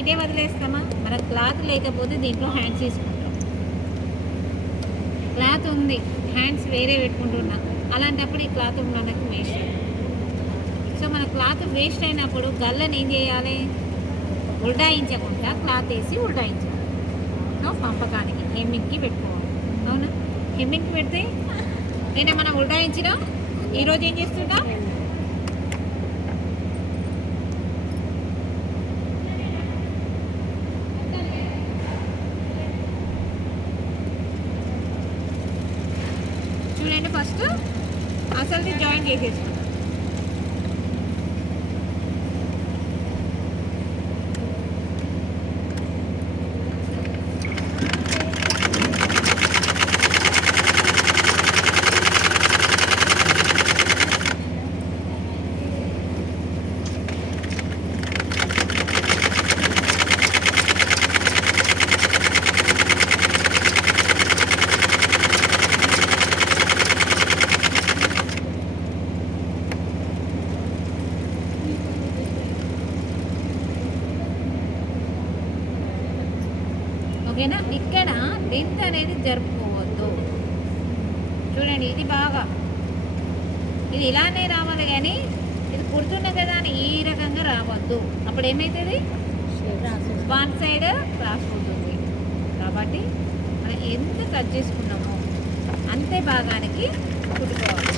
ఇదే వదిలేస్తామా? మన క్లాత్ లేకపోతే దీంట్లో హ్యాండ్స్ తీసుకుంటాం. క్లాత్ ఉంది హ్యాండ్స్ వేరే పెట్టుకుంటున్నా అలాంటప్పుడు ఈ క్లాత్ మనకు వేస్ట్ సో మన క్లాత్ వేస్ట్ అయినప్పుడు గల్లని ఏం చేయాలి? ఉల్టాయించకుండా క్లాత్ వేసి ఉల్టాయించాలి. పంపకానికి హెమ్మింగ్కి పెట్టుకోవాలి. అవునా? హెమ్మింగ్కి పెడితే నేను మనం ఉల్టాయించినా ఈరోజు ఏం చేస్తుంటాం? చూడండి ఫస్ట్. అసలు జాయిన్ చేసేసుకుంటాం ఓకేనా ఇక్కడ? లెంత్ అనేది జరుపుకోవద్దు. చూడండి ఇది బాగా. ఇది ఇలానే రావాలి కానీ ఇది కుడుతున్న కదా అని ఈ రకంగా రావద్దు. అప్పుడు ఏమవుతుంది వన్ సైడ్ క్రాస్ అవుతుంది కాబట్టి మనం ఎంత కట్ చేసుకున్నామో అంతే భాగానికి కుట్టుకోవాలి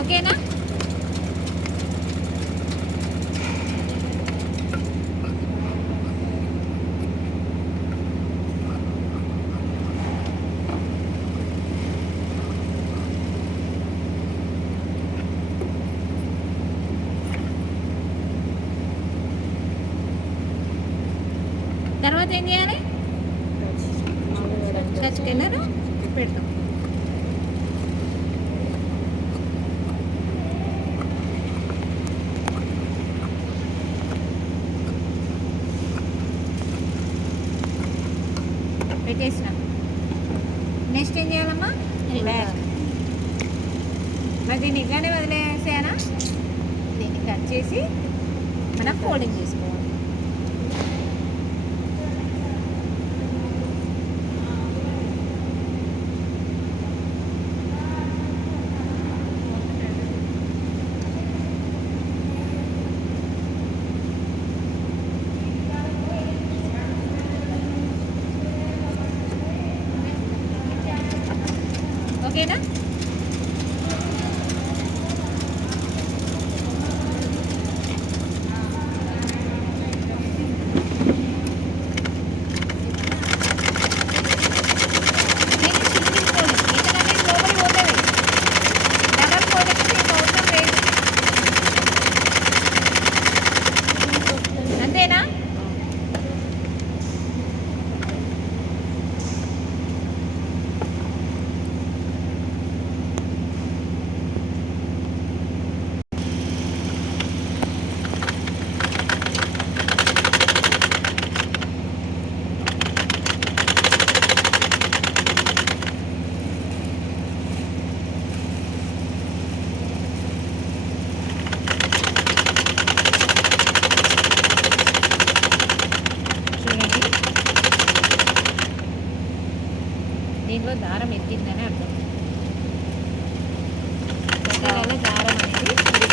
ఓకేనా తర్వాత ఏం చేయాలి? టచ్ కిందను పెడతాం. పెట్టేసినాం. నెక్స్ట్ ఏం చేయాలమ్మా? మరి దీన్ని ఇట్లానే వదిలేసానా దీన్ని కట్ చేసి మనం ఫోల్డింగ్ చేసుకోవాలి. ఓకేనా అంతేనా చూడండి దీంట్లో దారం ఎత్తిందని అర్థం. దారం అనేది తిరుగుతుంది.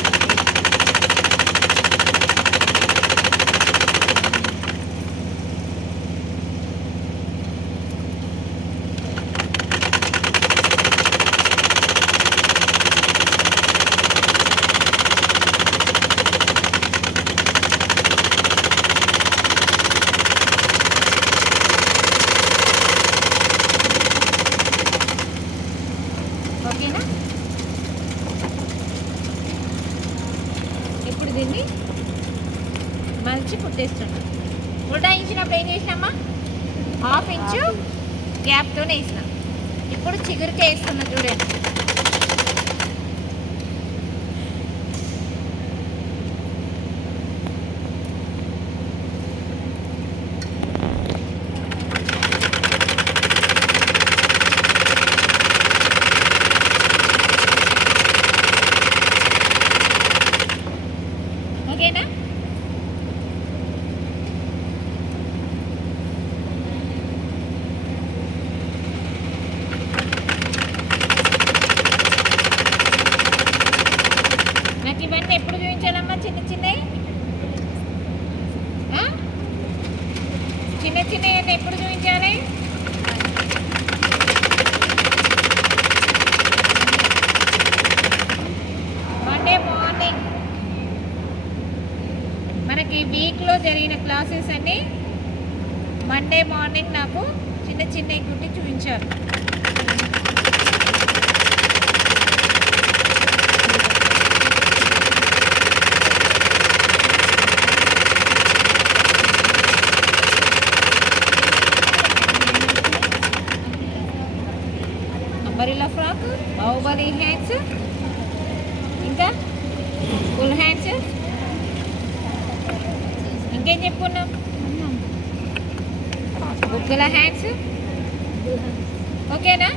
ఓకేనా ఇప్పుడు దీన్ని మలిచి కుట్టేస్తున్నాం. ఉల్టాయించినప్పుడు ఏం చేసినామా? హాఫ్ ఇంచు గ్యాప్తోనే వేసినాం. ఇప్పుడు చిగురికే వేస్తున్నా చూడండి చిన్న ఎప్పుడు చూపించాలి మండే మార్నింగ్ మనకి వీక్లో జరిగిన క్లాసెస్ అన్నీ మండే మార్నింగ్ నాకు చిన్న చిన్న గుట్టి చూపించారు. అంబరిలా ఫ్రాక్ బాహుబలి హ్యాండ్స్ ఇంకా ఫుల్ హ్యాండ్స్. ఇంకేం చెప్పుకున్నాం? బుగ్గల హ్యాండ్స్ ఓకేనా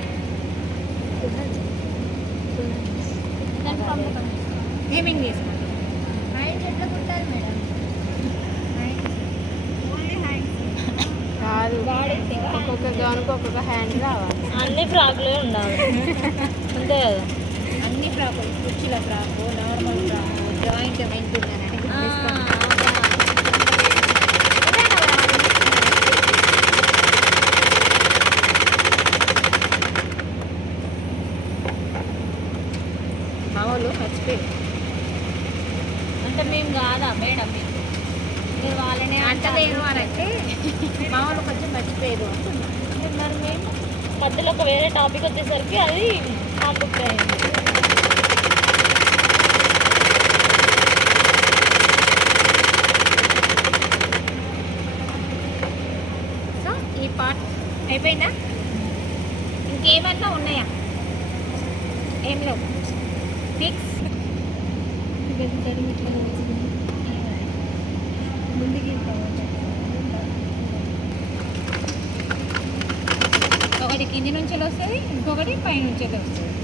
ఏమేం తీసుకుంటాం కాదు. ఒక్కొక్క గౌన్కి ఒక్కొక్క హ్యాండ్ రావాలి. అన్ని ఫ్రాక్లే ఉండాలి. అంతే కదా? అన్ని ఫ్రాకులు. కుర్చీల ఫ్రాకు నార్మల్ ఫ్రాకు జాయింట్ వెళ్తుందని మా వాళ్ళు మర్చిపోయి అంటే మేము కాదా మేడం మీరు వాళ్ళనే అంటలేరు అని అంటే మా వాళ్ళు కొంచెం మర్చిపోయారు అంటే మరి మేము మధ్యలో ఒక వేరే టాపిక్ వచ్చేసరికి అది టాపిక్ అయింది సో ఈ పార్ట్ అయిపోయిందా? ఇంకేమన్నా ఉన్నాయా? ఏం లేవు. ఫిక్స్ ఒకటి కింది నుంచి వస్తుంది ఇంకొకటి పై నుంచి వస్తుంది.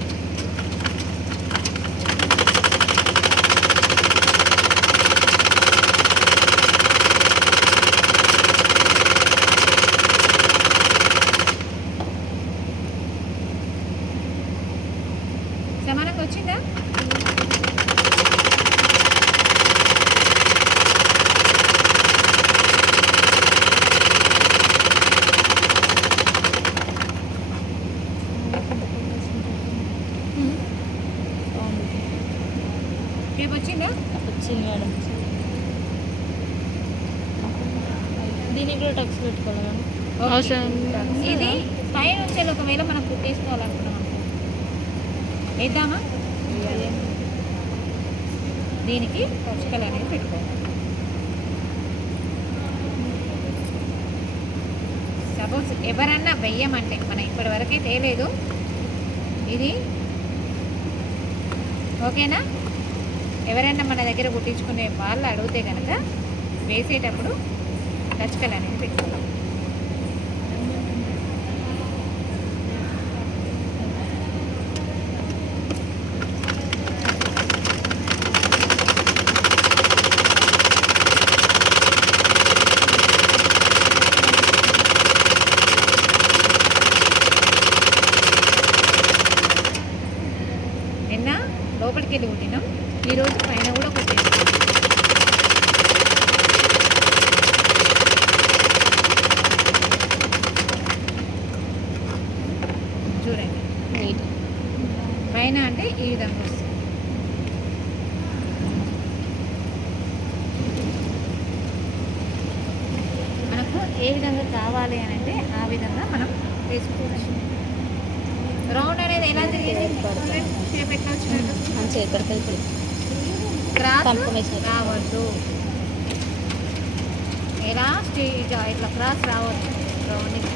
అవసరం ఇది పై నుంచి ఒకవేళ మనం కుట్టేసుకోవాలనుకున్నాం వేద్దామా? దీనికి పచ్చికలు అనేది పెట్టుకోవాలి. సపోజ్ ఎవరన్నా వెయ్యమంటే మనం ఇప్పటి వరకే తేలేదు. ఇది ఓకేనా? ఎవరైనా మన దగ్గర కుట్టించుకునే వాళ్ళు అడిగితే కనుక వేసేటప్పుడు టచ్కలు అనేది పెట్టుకోవాలి. ఈ విధంగా వస్తుంది మనకు ఏ విధంగా కావాలి అని అంటే ఆ విధంగా మనం వేసుకోవచ్చు. రౌండ్ అనేది ఎలా తిరిగింది? షేప్ ఎట్లా వచ్చినట్టు క్రాస్. రావద్దు. ఎలా స్టేజ్ ఇట్లా క్రాస్ రావద్దు. రౌండింగ్